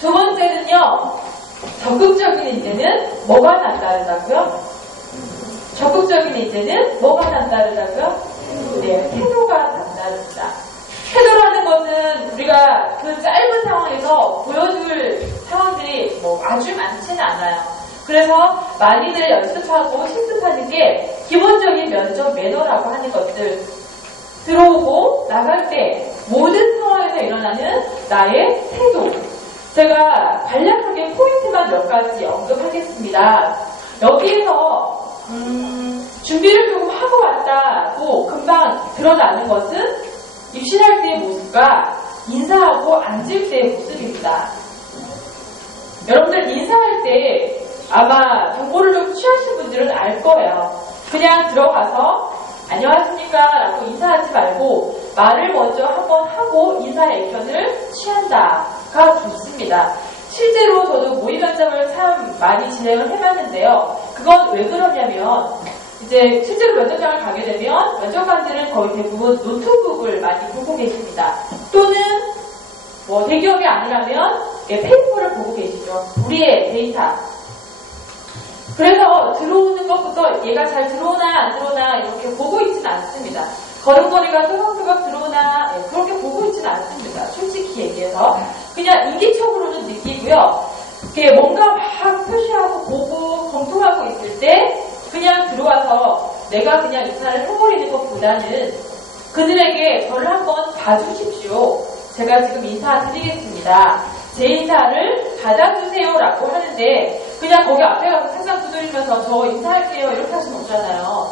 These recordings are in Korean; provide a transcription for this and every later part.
두 번째는요, 적극적인 인재는 뭐가 남다르다고요? 적극적인 인재는 뭐가 남다르다고요? 네, 태도가 남다릅니다. 태도라는 것은 우리가 그 짧은 상황에서 보여줄 상황들이 뭐 아주 많지는 않아요. 그래서 많이들 연습하고 실습하는 게 기본적인 면접 매너라고 하는 것들. 들어오고 나갈 때 모든 상황에서 일어나는 나의 태도. 제가 간략하게 포인트만 몇 가지 언급하겠습니다. 여기에서 준비를 조금 하고 왔다고 금방 드러나는 것은 입실할 때의 모습과 인사하고 앉을 때의 모습입니다. 여러분들 인사할 때 아마 정보를 좀 취하신 분들은 알 거예요. 그냥 들어가서 안녕하십니까 라고 인사하지 말고 말을 먼저 한번 하고 인사의 액션을 취한다가 좋습니다. 실제로 저도 모의 면접을 참 많이 진행을 해봤는데요. 그건 왜 그러냐면 이제 실제로 면접장을 가게 되면 면접관들은 거의 대부분 노트북을 많이 보고 계십니다. 또는 뭐 대기업이 아니라면 페이퍼를 보고 계시죠. 우리의 데이터. 그래서 들어오는 것부터 얘가 잘 들어오나 안 들어오나 이렇게 보고 있지는 않습니다. 걸음걸이가 뜨겁뜨겁 들어오나 그렇게 보고 있지는 않습니다. 솔직히 얘기해서 그냥 인기적으로는 느끼고요. 이렇게 뭔가 막 표시하고 보고 검토하고 있을 때 그냥 들어와서 내가 그냥 인사를 해버리는 것보다는 그들에게 저를 한번 봐주십시오. 제가 지금 인사드리겠습니다. 제 인사를 받아주세요라고 하는데 그냥 거기 앞에 가서 책상 두드리면서 저 인사할게요 이렇게 할 수는 없잖아요.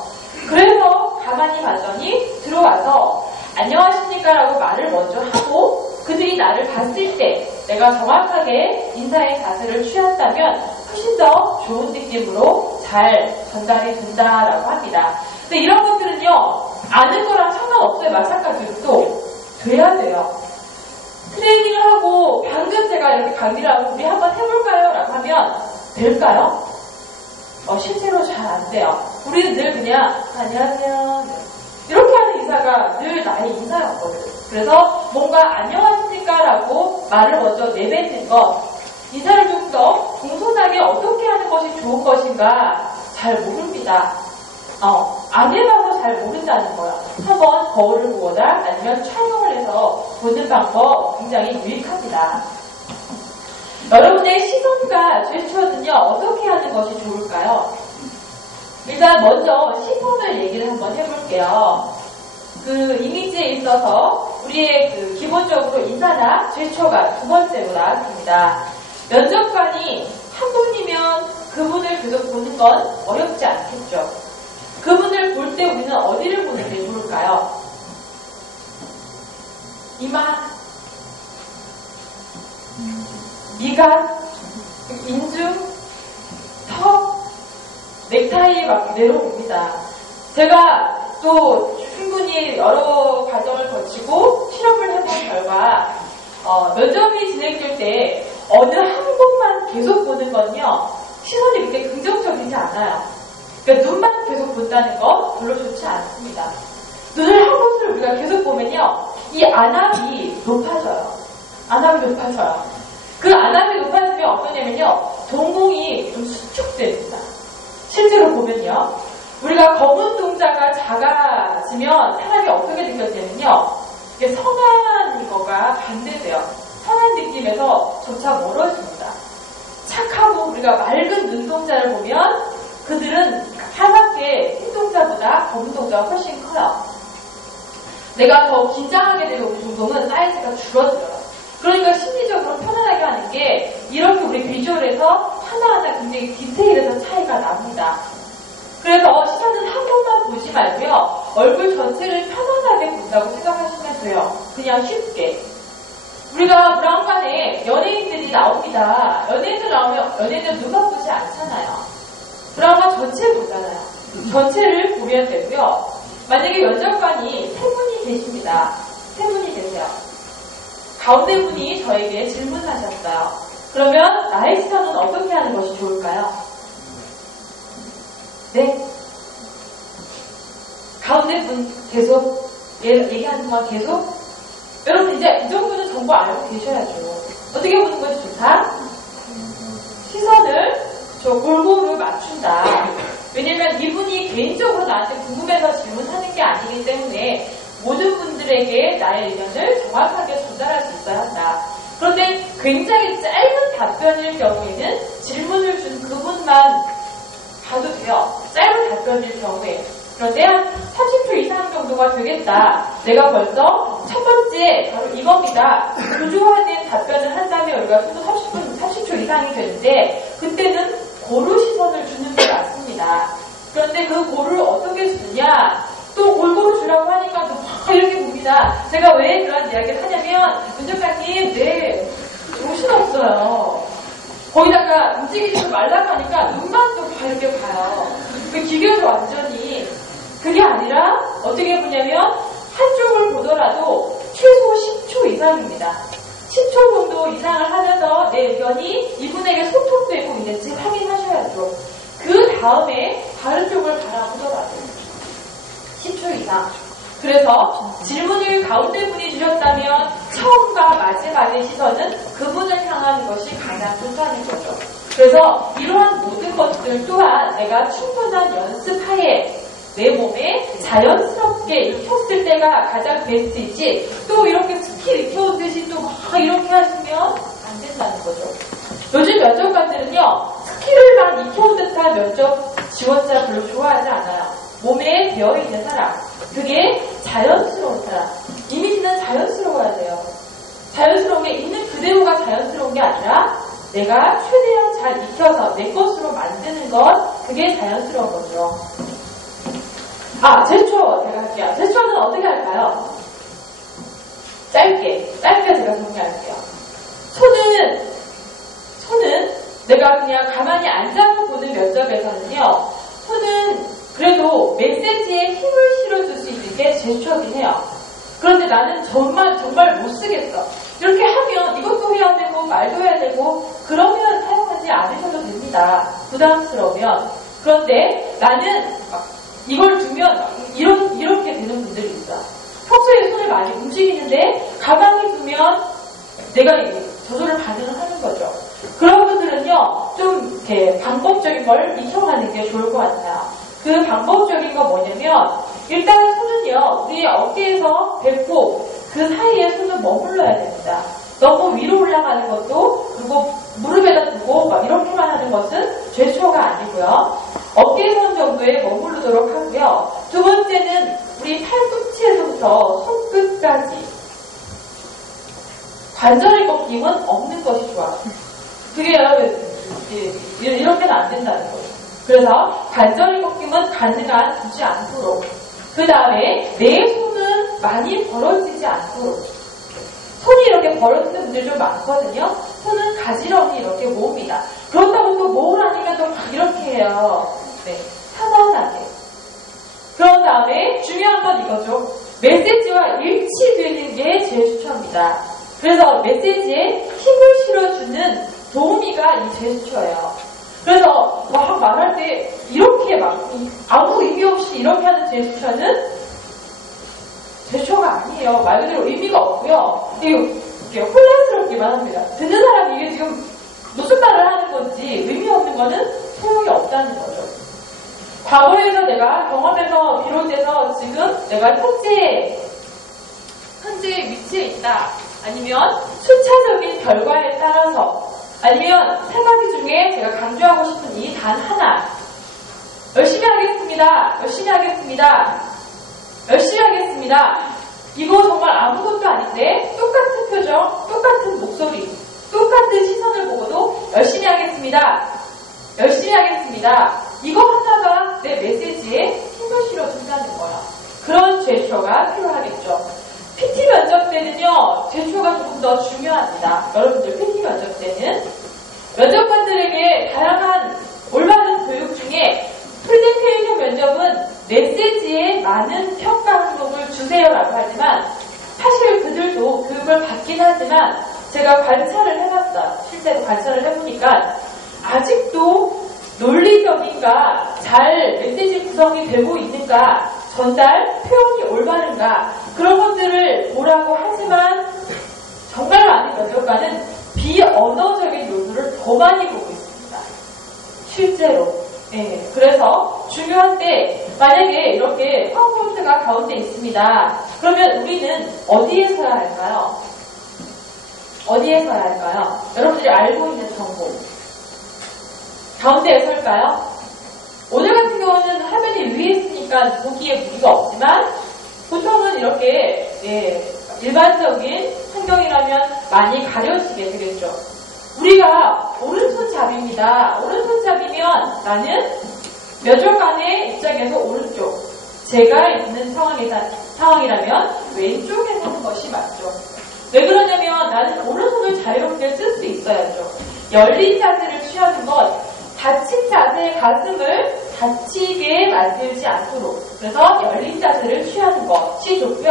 그래서 가만히 봤더니 들어와서 안녕하십니까 라고 말을 먼저 하고 그들이 나를 봤을 때 내가 정확하게 인사의 자세를 취한다면 훨씬 더 좋은 느낌으로 잘 전달이 된다라고 합니다. 근데 이런 것들은요 아는 거랑 상관없어요. 마찬가지로 또 돼야 돼요. 트레이닝을 하고 방금 제가 이렇게 강의를 하고 우리 한번 해볼까요? 라고 하면 될까요? 실제로 잘 안 돼요. 우리는 늘 그냥 안녕하세요 이렇게 하는 인사가 늘 나의 인사였거든요. 그래서 뭔가 안녕하십니까? 라고 말을 먼저 내뱉는 것 인사를 좀 더 공손하게 어떻게 하는 것이 좋은 것인가 잘 모릅니다. 안 해봐서 잘 모른다는 거야. 한번 거울을 보거나 아니면 촬영을 해서 보는 방법 굉장히 유익합니다. 여러분의 시선과 제스처는요 어떻게 하는 것이 좋을까요? 일단 먼저 시선을 얘기를 한번 해볼게요. 그 이미지에 있어서 우리의 그 기본적으로 인사나 제스처가 두 번째로 나왔습니다. 면접관이 한 분이면 그분을 계속 보는 건 어렵지 않겠죠. 그분을 볼 때 우리는 어디를 보는 게 좋을까요? 이마, 미간, 인중, 턱, 넥타이에 막 내려옵니다. 제가 또 충분히 여러 과정을 거치고 실험을 해본 결과 면접이 진행될 때 어느 한 곳만 계속 보는 건요 시선이 그렇게 긍정적이지 않아요. 그러니까 눈만 계속 본다는 건 별로 좋지 않습니다. 눈을 한 곳을 우리가 계속 보면요 이 안압이 높아져요. 안압이 높아져요. 그 안압이 높아지면 어떠냐면요 동공이 좀 수축됩니다. 실제로 보면요 우리가 검은 동자가 작아지면 사람이 어떻게 느껴지냐면요 이게 선한 거가 반대돼요. 선한 느낌에서 점차 멀어집니다. 착하고 우리가 맑은 눈동자를 보면 그들은 하얗게 흰 동자보다 검은 동자가 훨씬 커요. 내가 더 긴장하게 되면 우리 동공은 사이즈가 줄어들어요. 그러니까 심리적으로 편안하게 하는 게 이렇게 우리 비주얼에서 하나하나 굉장히 디테일에서 차이가 납니다. 그래서 시선은 한 번만 보지 말고요. 얼굴 전체를 편안하게 본다고 생각하시면 돼요. 그냥 쉽게. 우리가 브라운관에 연예인들이 나옵니다. 연예인들 나오면 연예인들 누가 보지 않잖아요. 브라운관 전체 보잖아요. 전체를 보면 되고요. 만약에 면접관이 세 분이 계십니다. 세 분이 계세요. 가운데 분이 저에게 질문하셨어요. 그러면 나의 시선은 어떻게 하는 것이 좋을까요? 네? 가운데 분 계속 얘기하는 동안 계속? 여러분 이제 이 정도는 정보 알고 계셔야죠. 어떻게 보는 것이 좋다? 시선을 골고루 맞춘다. 왜냐면 이분이 개인적으로 나한테 궁금해서 질문하는 게 아니기 때문에 모든 분들에게 나의 의견을 정확하게 전달할 수 있어야 한다. 그런데 굉장히 짧은 답변일 경우에는 질문을 준 그분만 봐도 돼요. 짧은 답변일 경우에. 그런데 한 30초 이상 정도가 되겠다. 내가 벌써 첫 번째 바로 이겁니다. 구조화된 답변을 한다면 우리가 30초 이상이 되는데 그때는 고루 시선을 주는 게 맞습니다. 그런데 그 고루를 어떻게 주느냐? 또 골고루 주라고 하니까 막 이렇게 봅니다. 제가 왜 그런 이야기를 하냐면 문장님 네 정신없어요. 거기다가 움직이지 말라고 하니까 눈만 또 이렇게 봐요. 그 기계도 완전히 그게 아니라 어떻게 보냐면 한쪽을 보더라도 최소 10초 이상입니다. 10초 정도 이상을 하면서 내 의견이 이분에게 소통되고 있는지 확인하셔야죠. 그 다음에 다른 쪽을 바라보더라도 10초 이상. 그래서 질문을 가운데 분이 주셨다면 처음과 마지막의 시선은 그분을 향하는 것이 가장 좋다는 거죠. 그래서 이러한 모든 것들 또한 내가 충분한 연습하에 내 몸에 자연스럽게 익혔을 때가 가장 베스트이지 또 이렇게 스킬 익혀오듯이 또 막 이렇게 하시면 안 된다는 거죠. 요즘 면접관들은요 스킬을만 익혀온 듯한 면접 지원자 별로 좋아하지 않아요. 몸에 배어있는 사람, 그게 자연스러운 사람. 이미지는 자연스러워야 돼요. 자연스러운 게 있는 그대로가 자연스러운 게 아니라 내가 최대한 잘 익혀서 내 것으로 만드는 것, 그게 자연스러운 거죠. 제스처 제가 할게요. 제스처는 어떻게 할까요? 짧게 제가 정리할게요. 손은 내가 그냥 가만히 앉아서 보는 면접에서는요, 손은 그래도 메시지에 힘을 실어줄 수 있는 게 제스처긴 해요. 그런데 나는 정말 못 쓰겠어. 이렇게 하면 이것도 해야 되고 말도 해야 되고 그러면 사용하지 않으셔도 됩니다. 부담스러우면. 그런데 나는 이걸 두면 이렇게 되는 분들이 있어. 평소에 손을 많이 움직이는데 가만히 두면 내가 저절로 반응을 하는 거죠. 그런 분들은요, 좀 이렇게 방법적인 걸 익혀가는 게 좋을 것 같아요. 그 방법적인 건 뭐냐면 일단 손은요, 우리 어깨에서 배꼽 그 사이에 손을 머물러야 됩니다. 너무 위로 올라가는 것도 그리고 무릎에다 두고 막 이렇게만 하는 것은 제스처가 아니고요. 어깨선 정도에 머무르도록 하고요. 두 번째는 우리 팔꿈치에서부터 손끝까지 관절의 꺾임은 없는 것이 좋아요. 그게 이렇게는 안 된다는 거예요. 그래서 관절의 꺾임은 가능한 두지 않도록. 그 다음에 내 손은 많이 벌어지지 않도록. 손이 이렇게 벌어지는 분들 좀 많거든요. 손은 가지런히 이렇게 모읍니다. 그렇다고 또 모으라니까 또 막 이렇게 해요. 네, 편안하게. 그런 다음에 중요한 건 이거죠. 메시지와 일치되는 게 제스처입니다. 그래서 메시지에 힘을 실어주는 도우미가 이 제스처예요. 그래서 막 말할 때 이렇게 막 아무 의미 없이 이렇게 하는 제스처가 아니에요. 말 그대로 의미가 없고요. 이게 혼란스럽기만 합니다. 듣는 사람이 이게 지금 무슨 말을 하는 건지 의미 없는 거는 소용이 없다는 거죠. 과거에서 내가 경험에서 비롯해서 지금 내가 현재 위치에 있다. 아니면 순차적인 결과에 따라서 아니면 세 가지 중에 제가 강조하고 싶은 이 단 하나. 열심히 하겠습니다. 이거 정말 아무것도 아닌데 똑같은 표정, 똑같은 목소리, 똑같은 시선을 보고도 열심히 하겠습니다. 이거 하나가 내 메시지에 힘을 실어준다는 거예요. 그런 제스처가 필요하겠죠. PT 면접 때는요, 제스처가 조금 더 중요합니다. 여러분들 PT 면접 때는 면접관들에게 다양한 올바른 교육 중에 프레젠테이션 면접은 메시지에 많은 평가 항목을 주세요라고 하지만 사실 그들도 교육을 받긴 하지만 제가 관찰을 해봤어요. 실제로 관찰을 해보니까 아직도 논리적인가, 잘 메시지 구성이 되고 있는가, 전달, 표현이 올바른가 그런 것들을 보라고 하지만 정말 많은 면접관은 더 많이 보고 있습니다. 실제로. 예, 그래서 중요한데 만약에 이렇게 파워포인트가 가운데 있습니다. 그러면 우리는 어디에 서야 할까요? 어디에 서야 할까요? 여러분들이 알고 있는 정보. 가운데에 설까요? 오늘 같은 경우는 화면이 위에 있으니까 보기에 무리가 없지만 보통은 이렇게 일반적인 환경이라면 많이 가려지게 되겠죠. 우리가 오른손잡이입니다. 오른손잡이면 나는 몇 월간의 입장에서 오른쪽, 제가 있는 상황이라면 왼쪽에 서는 것이 맞죠. 왜 그러냐면 나는 오른손을 자유롭게 쓸 수 있어야죠. 열린 자세를 취하는 것, 닫힌 자세의 가슴을 닫히게 만들지 않도록, 그래서 열린 자세를 취하는 것이 좋고요.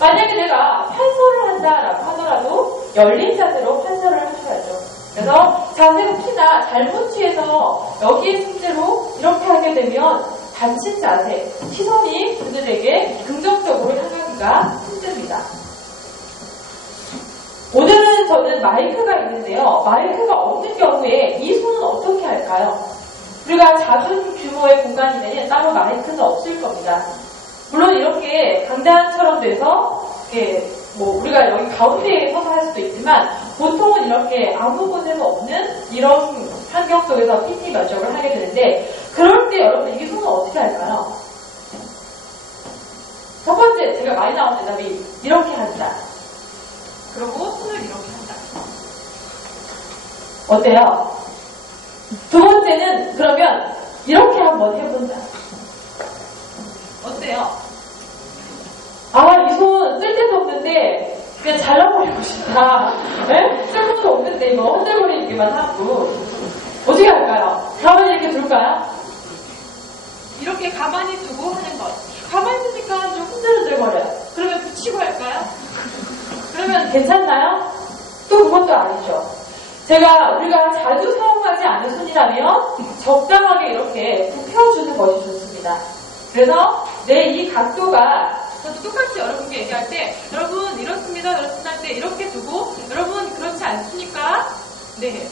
만약에 내가 판서를 한다라고 하더라도 열린 자세로 판서를 하셔야죠. 그래서 자세가 혹시나 잘못 취해서 여기에 숙제로 이렇게 하게 되면 닫힌 자세, 시선이 그들에게 긍정적으로 향하기가 힘듭니다. 오늘은 저는 마이크가 있는데요. 마이크가 없는 경우에 이 손은 어떻게 할까요? 우리가 작은 규모의 공간이 되면 따로 마이크는 없을 겁니다. 물론 이렇게 강단처럼 돼서 우리가 여기 가운데에 서서 할 수도 있지만 보통은 이렇게 아무 곳에도 없는 이런 환경 속에서 PT 면접을 하게 되는데 그럴 때 여러분 이 손은 어떻게 할까요? 첫 번째 제가 많이 나온 대답이 이렇게 한다. 그리고 손을 이렇게 한다. 어때요? 두 번째는 그러면 이렇게 한번 해본다. 어때요? 이 손 쓸데도 없는데 그냥 잘라버리고 싶다. 네? 쓸모도 없는데 이거 흔들거리기만 하고 어떻게 할까요? 가만히 이렇게 둘까요? 이렇게 가만히 두고 하는 것. 가만히 두니까 좀 흔들흔들거려요. 그러면 붙이고 할까요? 그러면 괜찮나요? 또 그것도 아니죠. 우리가 자주 사용하지 않은 손이라면 적당하게 이렇게 굽혀주는 것이 좋습니다. 그래서 내 이 각도가 저도 똑같이 여러분께 얘기할 때 여러분 이렇습니다. 그렇습니다 할 때 이렇게 두고 여러분 그렇지 않습니까? 네.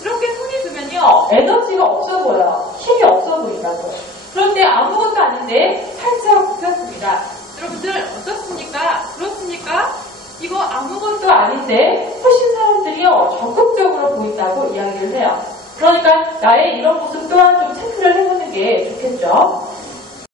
이렇게 손이 두면요. 에너지가 없어 보여요. 힘이 없어 보인다고. 그런데 아무것도 아닌데 살짝 굽혔습니다. 여러분들 어떻습니까? 그렇습니까? 이거 아무것도 아닌데 훨씬 사람들이요. 적극적으로 보인다고 이야기를 해요. 그러니까 나의 이런 모습 또한 좀 체크를 해보는 게 좋겠죠.